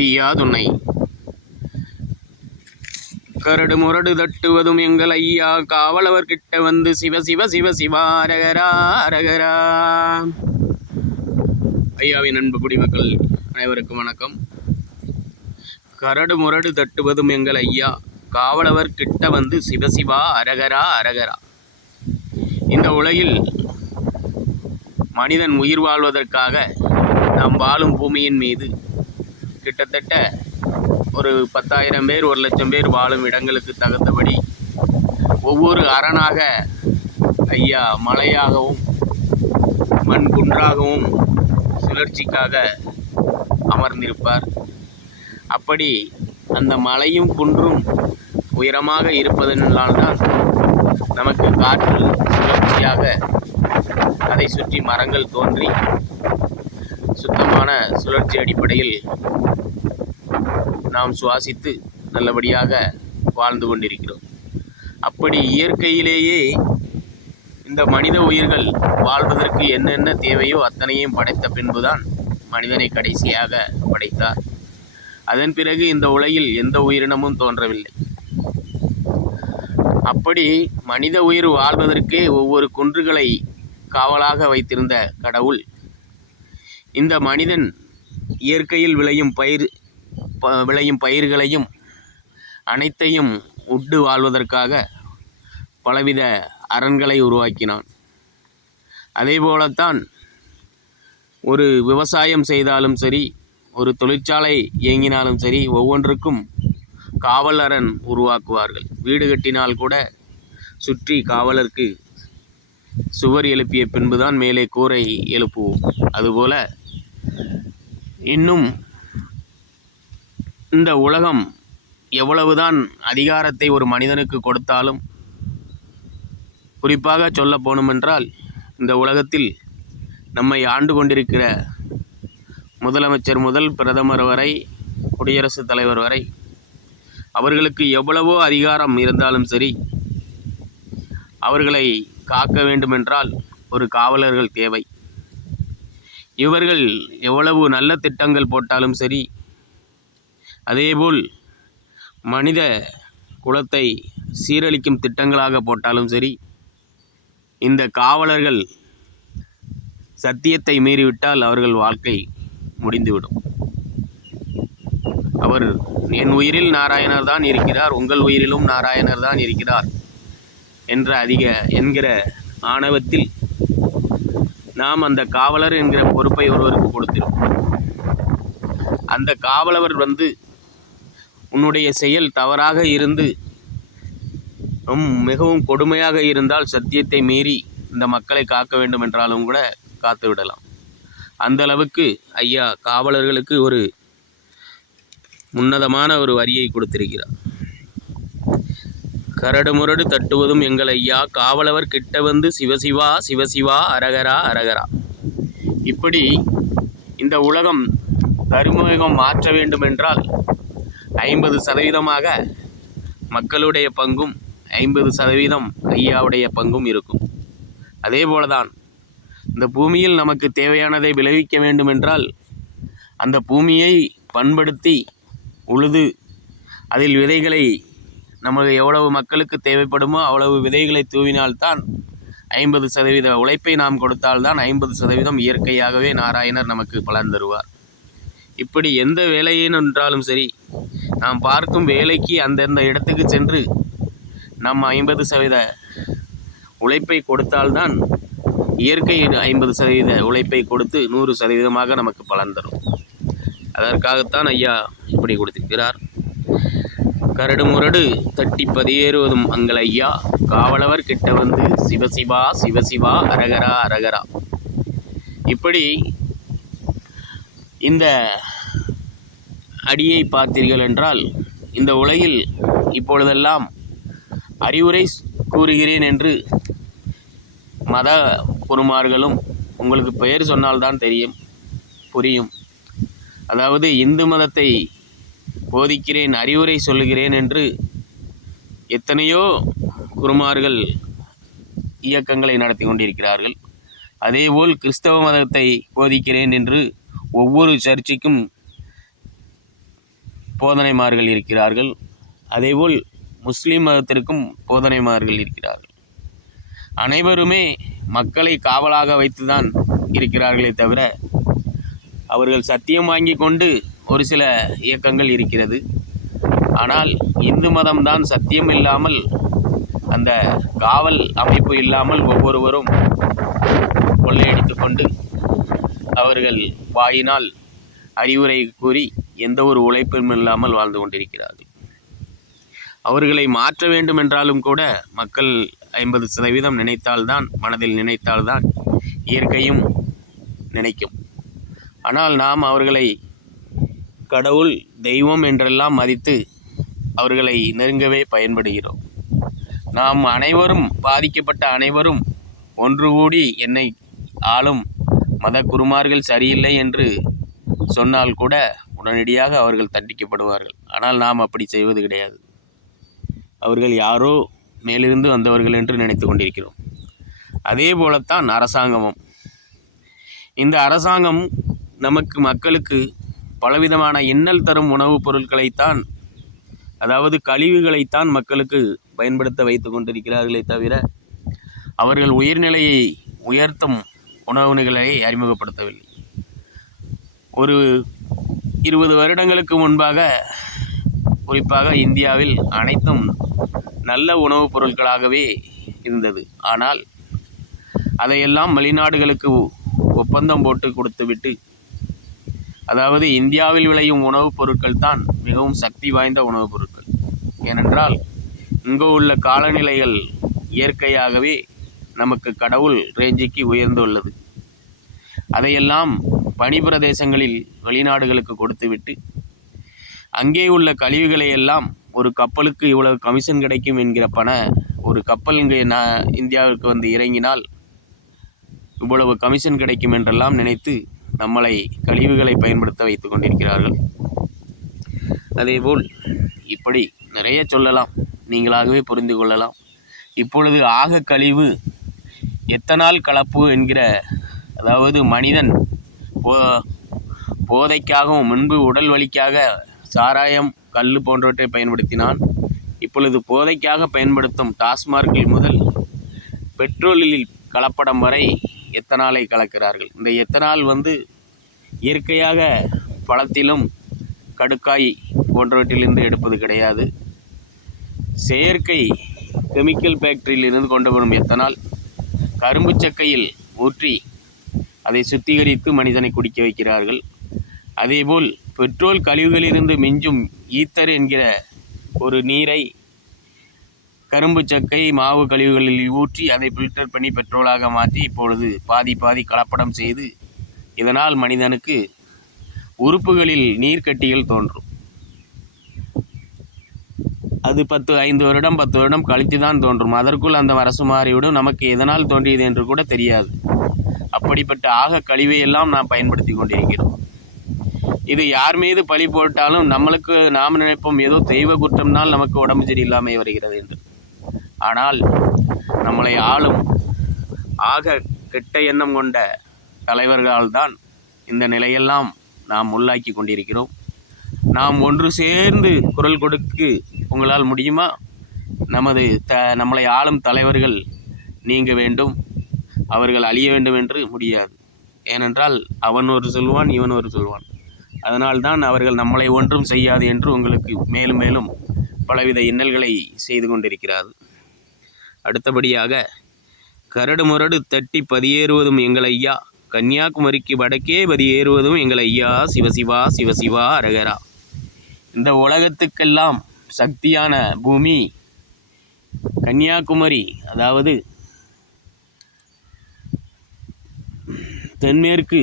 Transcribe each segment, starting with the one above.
ஐயா துணை கரடு முரடு தட்டுவதும் எங்கள் ஐயா காவலவர் கிட்ட வந்து சிவ சிவ சிவ சிவா அரகரா அரகரா. ஐயாவின் அன்பு குடிமக்கள் அனைவருக்கும் வணக்கம். கரடு முரடு தட்டுவதும் எங்கள் ஐயா காவலவர் கிட்ட வந்து சிவசிவா அரகரா அரகரா. இந்த உலகில் மனிதன் உயிர் வாழ்வதற்காக நாம் வாழும் பூமியின் மீது கிட்டத்தட்ட ஒரு 10,000 பேர் 1,00,000 பேர் வாழும் இடங்களுக்கு தகுந்தபடி ஒவ்வொரு அரணாக ஐயா மலையாகவும் மண் குன்றாகவும் சுழற்சிக்காக அமர்ந்திருப்பார். அப்படி அந்த மலையும் குன்றும் உயரமாக இருப்பதனால்தான் நமக்கு காற்று சுழற்சியாக அதை சுற்றி மரங்கள் தோன்றி சுத்தமான சுழற்சி அடிப்படையில் நாம் சுவாசித்து நல்லபடியாக வாழ்ந்து கொண்டிருக்கிறோம். அப்படி இயற்கையிலேயே இந்த மனித உயிர்கள் வாழ்வதற்கு என்னென்ன தேவையோ அத்தனையும் படைத்த பின்புதான் மனிதனை கடைசியாக படைத்தார். அதன் பிறகு இந்த உலகில் எந்த உயிரினமும் தோன்றவில்லை. அப்படி மனித உயிர் வாழ்வதற்கே ஒவ்வொரு குன்றுகளை காவலாக வைத்திருந்த கடவுள் இந்த மனிதன் இயற்கையில் விளையும் பயிர்களையும் அனைத்தையும் உண்டு வாழ்வதற்காக பலவித அரண்களை உருவாக்கினான். அதே போலத்தான் ஒரு விவசாயம் செய்தாலும் சரி, ஒரு தொழிற்சாலை இயங்கினாலும் சரி, ஒவ்வொன்றுக்கும் காவல் அரண் உருவாக்குவார்கள். வீடு கட்டினால் கூட சுற்றி காவலருக்கு சுவர் எழுப்பிய பின்புதான் மேலே கூரை எழுப்புவோம். அதுபோல இன்னும் இந்த உலகம் எவ்வளவுதான் அதிகாரத்தை ஒரு மனிதனுக்கு கொடுத்தாலும், குறிப்பாக சொல்ல போனுமென்றால் இந்த உலகத்தில் நம்மை ஆண்டு கொண்டிருக்கிற முதலமைச்சர் முதல் பிரதமர் வரை, குடியரசுத் தலைவர் வரை, அவர்களுக்கு எவ்வளவோ அதிகாரம் இருந்தாலும் சரி, அவர்களை காக்க வேண்டுமென்றால் ஒரு காவலர்கள் தேவை. இவர்கள் எவ்வளவு நல்ல திட்டங்கள் போட்டாலும் சரி, அதேபோல் மனித குலத்தை சீரழிக்கும் திட்டங்களாக போட்டாலும் சரி, இந்த காவலர்கள் சத்தியத்தை மீறிவிட்டால் அவர்கள் வாழ்க்கை முடிந்துவிடும். அவர் என் உயிரில் நாராயணர் தான் இருக்கிறார், உங்கள் உயிரிலும் நாராயணர் தான் இருக்கிறார் என்கிற ஆணவத்தில் நாம் அந்த காவலர் என்கிற பொறுப்பை ஒருவருக்கு கொடுத்திருக்கிறோம். அந்த காவலர் வந்து உன்னுடைய செயல் தவறாக இருந்து மிகவும் கொடுமையாக இருந்தால் சத்தியத்தை மீறி இந்த மக்களை காக்க வேண்டும் என்றாலும் கூட காத்து விடலாம். அந்த அளவுக்கு ஐயா காவலர்களுக்கு ஒரு உன்னதமான ஒரு வரியை கொடுத்திருக்கிறார். கரடு முரடு தட்டுவதும் எங்கள் ஐயா காவலவர் கிட்ட வந்து சிவசிவா சிவசிவா அரகரா அரகரா. இப்படி இந்த உலகம் தருமுகம் மாற்ற வேண்டுமென்றால் 50% மக்களுடைய பங்கும் 50% ஐயாவுடைய பங்கும் இருக்கும். அதே போலதான் இந்த பூமியில் நமக்கு தேவையானதை விளைவிக்க வேண்டுமென்றால் அந்த பூமியை பண்படுத்தி உழுது அதில் விதைகளை நமக்கு எவ்வளவு மக்களுக்கு தேவைப்படுமோ அவ்வளவு விதைகளை தூவினால்தான் 50% உழைப்பை நாம் கொடுத்தால்தான் 50% இயற்கையாகவே நாராயணர் நமக்கு பலன் தருவார். இப்படி எந்த வேலையின் என்றாலும் சரி, நாம் பார்க்கும் வேலைக்கு அந்தந்த இடத்துக்கு சென்று நாம் 50% உழைப்பை கொடுத்தால்தான் இயற்கை 50% உழைப்பை கொடுத்து 100% நமக்கு பலன் தரும். அதற்காகத்தான் ஐயா இப்படி கொடுத்திருக்கிறார். கரடு முரடு தட்டி பதியேறுவதும் அங்கள் ஐயா காவலவர் கிட்ட வந்து சிவசிவா சிவசிவா அரகரா அரகரா. இப்படி இந்த அடியை பார்த்தீர்கள் என்றால் இந்த உலகில் இப்பொழுதெல்லாம் அறிவுரை கூறுகிறேன் என்று மத குருமார்களும், உங்களுக்கு பெயர் சொன்னால்தான் புரியும். அதாவது இந்து மதத்தை போதிக்கிறேன், அறிவுரை சொல்லுகிறேன் என்று எத்தனையோ குருமார்கள் இயக்கங்களை நடத்தி கொண்டிருக்கிறார்கள். அதேபோல் கிறிஸ்தவ மதத்தை போதிக்கிறேன் என்று ஒவ்வொரு சர்ச்சுக்கும் போதனைமார்கள் இருக்கிறார்கள். அதேபோல் முஸ்லீம் மதத்திற்கும் போதனைமார்கள் இருக்கிறார்கள். அனைவருமே மக்களை காவலாக வைத்துதான் இருக்கிறார்களே தவிர, அவர்கள் சத்தியம் வாங்கி கொண்டு ஒரு சில இயக்கங்கள் இருக்கிறது. ஆனால் இந்து மதம்தான் சத்தியம் இல்லாமல், அந்த காவல் அமைப்பு இல்லாமல் ஒவ்வொருவரும் கொள்ளையடித்து கொண்டு அவர்கள் வாயினால் அறிவுரை கூறி எந்த ஒரு உழைப்பும் இல்லாமல் வாழ்ந்து கொண்டிருக்கிறார்கள். அவர்களை மாற்ற வேண்டும் என்றாலும் கூட மக்கள் 50% நினைத்தால்தான், மனதில் நினைத்தால்தான் இயற்கையும் நினைக்கும். ஆனால் நாம் அவர்களை கடவுள், தெய்வம் என்றெல்லாம் மதித்து அவர்களை நெருங்கவே பயன்படுகிறோம். நாம் அனைவரும், பாதிக்கப்பட்ட அனைவரும் ஒன்று கூடி என்னை ஆளும் மத குருமார்கள் சரியில்லை என்று சொன்னால் கூட உடனடியாக அவர்கள் தண்டிக்கப்படுவார்கள். ஆனால் நாம் அப்படி செய்வது கிடையாது. அவர்கள் யாரோ மேலிருந்து வந்தவர்கள் என்று நினைத்து கொண்டிருக்கிறோம். அதே போலத்தான் அரசாங்கமும். இந்த அரசாங்கம் நமக்கு, மக்களுக்கு பலவிதமான இன்னல் தரும் உணவுப் பொருட்களைத்தான், அதாவது கழிவுகளைத்தான் மக்களுக்கு பயன்படுத்த வைத்து கொண்டிருக்கிறார்களே தவிர, அவர்கள் உயிர்நிலையை உயர்த்தும் உணவுகளை அறிமுகப்படுத்தவில்லை. ஒரு 20 வருடங்களுக்கு முன்பாக, குறிப்பாக இந்தியாவில் அனைத்தும் நல்ல உணவுப் பொருட்களாகவே இருந்தது. ஆனால் அதையெல்லாம் வெளிநாடுகளுக்கு ஒப்பந்தம் போட்டு கொடுத்துவிட்டு, அதாவது இந்தியாவில் விளையும் உணவுப் பொருட்கள் தான் மிகவும் சக்தி வாய்ந்த உணவுப் பொருட்கள். ஏனென்றால் இங்கு உள்ள காலநிலைகள் இயற்கையாகவே நமக்கு கடவுள் ரேஞ்சுக்கு உயர்ந்துள்ளது. அதையெல்லாம் பனி பிரதேசங்களில் வெளிநாடுகளுக்கு கொடுத்துவிட்டு, அங்கே உள்ள கழிவுகளை எல்லாம், ஒரு கப்பலுக்கு இவ்வளவு கமிஷன் கிடைக்கும் என்கிற ஒரு கப்பல் இங்கே இந்தியாவிற்கு வந்து இறங்கினால் இவ்வளவு கமிஷன் கிடைக்கும் என்றெல்லாம் நினைத்து நம்மளை கழிவுகளை பயன்படுத்த வைத்து கொண்டிருக்கிறார்கள். அதேபோல் இப்படி நிறைய சொல்லலாம், நீங்களாகவே புரிந்து கொள்ளலாம். இப்பொழுது ஆக கழிவு எத்தனால் கலப்பு என்கிற, அதாவது மனிதன் போதைக்காகவும் முன்பு உடல் வலிக்காக சாராயம், கல் போன்றவற்றை பயன்படுத்தினான். இப்பொழுது போதைக்காக பயன்படுத்தும் டாஸ்மார்க்கில் முதல் பெட்ரோலில் கலப்படம் வரை எத்தனாலை கலக்கிறார்கள். இந்த எத்தனால் இயற்கையாக பழத்திலும் கடுக்காய் போன்றவற்றிலிருந்து எடுப்பது கிடையாது. செயற்கை கெமிக்கல் ஃபேக்டரியிலிருந்து கொண்டு வரும் எத்தனால் கரும்பு சக்கையில் ஊற்றி அதை சுத்திகரித்து மனிதனை குடிக்க வைக்கிறார்கள். அதேபோல் பெட்ரோல் கழிவுகளிலிருந்து மிஞ்சும் ஈத்தர் என்கிற ஒரு நீரை கரும்பு சக்கை, மாவு கழிவுகளில் ஊற்றி அதை ஃபில்டர் பண்ணி பெட்ரோலாக மாற்றி இப்பொழுது பாதி கலப்படம் செய்து, இதனால் மனிதனுக்கு உறுப்புகளில் நீர்க்கட்டிகள் தோன்றும். அது 5 வருடம் 10 வருடம் கழித்து தான் தோன்றும். அதற்குள் அந்த அரசு மாறிவிடும். நமக்கு எதனால் தோன்றியது என்று கூட தெரியாது. அப்படிப்பட்ட ஆக கழிவையெல்லாம் நாம் பயன்படுத்தி கொண்டிருக்கிறோம். இது யார் மீது பழி போட்டாலும் நாம் நினைப்போம் ஏதோ தெய்வ குற்றம்னால் நமக்கு உடம்பு சரியில்லாமல் வருகிறது என்று. ஆனால் நம்மளை ஆளும் ஆக கெட்ட எண்ணம் கொண்ட தலைவர்களால் தான் இந்த நிலையெல்லாம் நாம் உள்ளாக்கி கொண்டிருக்கிறோம். நாம் ஒன்று சேர்ந்து குரல் கொடுக்க உங்களால் முடியுமா? நம்மளை ஆளும் தலைவர்கள் நீங்க வேண்டும், அவர்கள் அழிய வேண்டும் என்று முடியாது. ஏனென்றால் அவன் ஒரு சொல்வான், இவன் ஒரு சொல்வான். அதனால்தான் அவர்கள் நம்மளை ஒன்றும் செய்யாது என்று உங்களுக்கு மேலும் மேலும் பலவித இன்னல்களை செய்து கொண்டிருக்கிறார்கள். அடுத்தபடியாக, கரடு முரடு தட்டி பதியேறுவதும் எங்கள் ஐயா, கன்னியாகுமரிக்கு வடக்கே பதியேறுவதும் எங்கள் ஐயா, சிவசிவா சிவசிவா அரகரா. இந்த உலகத்துக்கெல்லாம் சக்தியான பூமி கன்னியாகுமரி, அதாவது தென்மேற்கு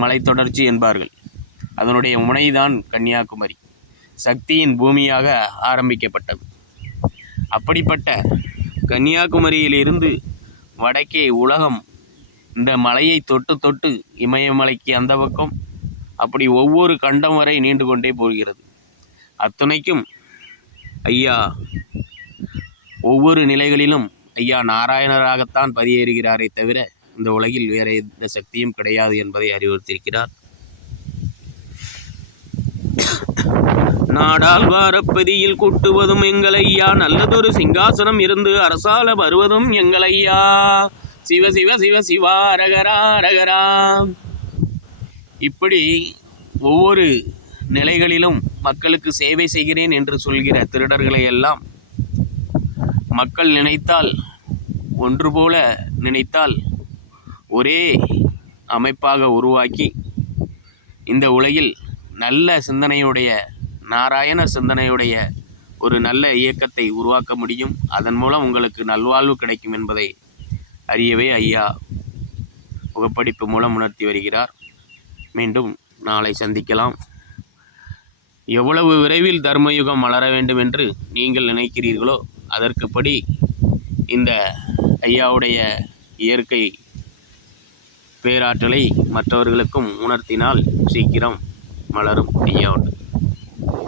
மலைத்தொடர்ச்சி என்பார்கள். அதனுடைய முனைதான் கன்னியாகுமரி, சக்தியின் பூமியாக ஆரம்பிக்கப்பட்டது. அப்படிப்பட்ட கன்னியாகுமரியிலிருந்து வடக்கே உலகம் இந்த மலையை தொட்டு தொட்டு இமயமலைக்கு அந்த பக்கம், அப்படி ஒவ்வொரு கண்டம் வரை நீண்டு கொண்டே போகிறது. அத்துணைக்கும் ஐயா ஒவ்வொரு நிலைகளிலும் ஐயா நாராயணராகத்தான் பதியேறுகிறாரே தவிர இந்த உலகில் வேறு எந்த சக்தியும் கிடையாது என்பதை அறிவுறுத்தியிருக்கிறார். நாடால் வாரப்பதியில் கூட்டுவதும் எங்களையா, நல்லதொரு சிங்காசனம் இருந்து அரசால வருவதும் எங்களையா. சிவ சிவ சிவ சிவா அரகரா அரகரா. இப்படி ஒவ்வொரு நிலைகளிலும் மக்களுக்கு சேவை செய்கிறேன் என்று சொல்கிற திருடர்களை எல்லாம் மக்கள் நினைத்தால், ஒன்று போல நினைத்தால், ஒரே அமைப்பாக உருவாக்கி இந்த உலகில் நல்ல சிந்தனையுடைய, நாராயண சிந்தனையுடைய ஒரு நல்ல இயக்கத்தை உருவாக்க முடியும். அதன் மூலம் உங்களுக்கு நல்வாழ்வு கிடைக்கும் என்பதை அறியவே ஐயா புகைப்படிப்பு மூலம் உணர்த்தி வருகிறார். மீண்டும் நாளை சந்திக்கலாம். எவ்வளவு விரைவில் தர்மயுகம் மலர வேண்டும் என்று நீங்கள் நினைக்கிறீர்களோ அதற்குப்படி இந்த ஐயாவுடைய இயற்கை பேராற்றலை மற்றவர்களுக்கும் உணர்த்தினால் சீக்கிரம் மலரும் ஐயாவோடு.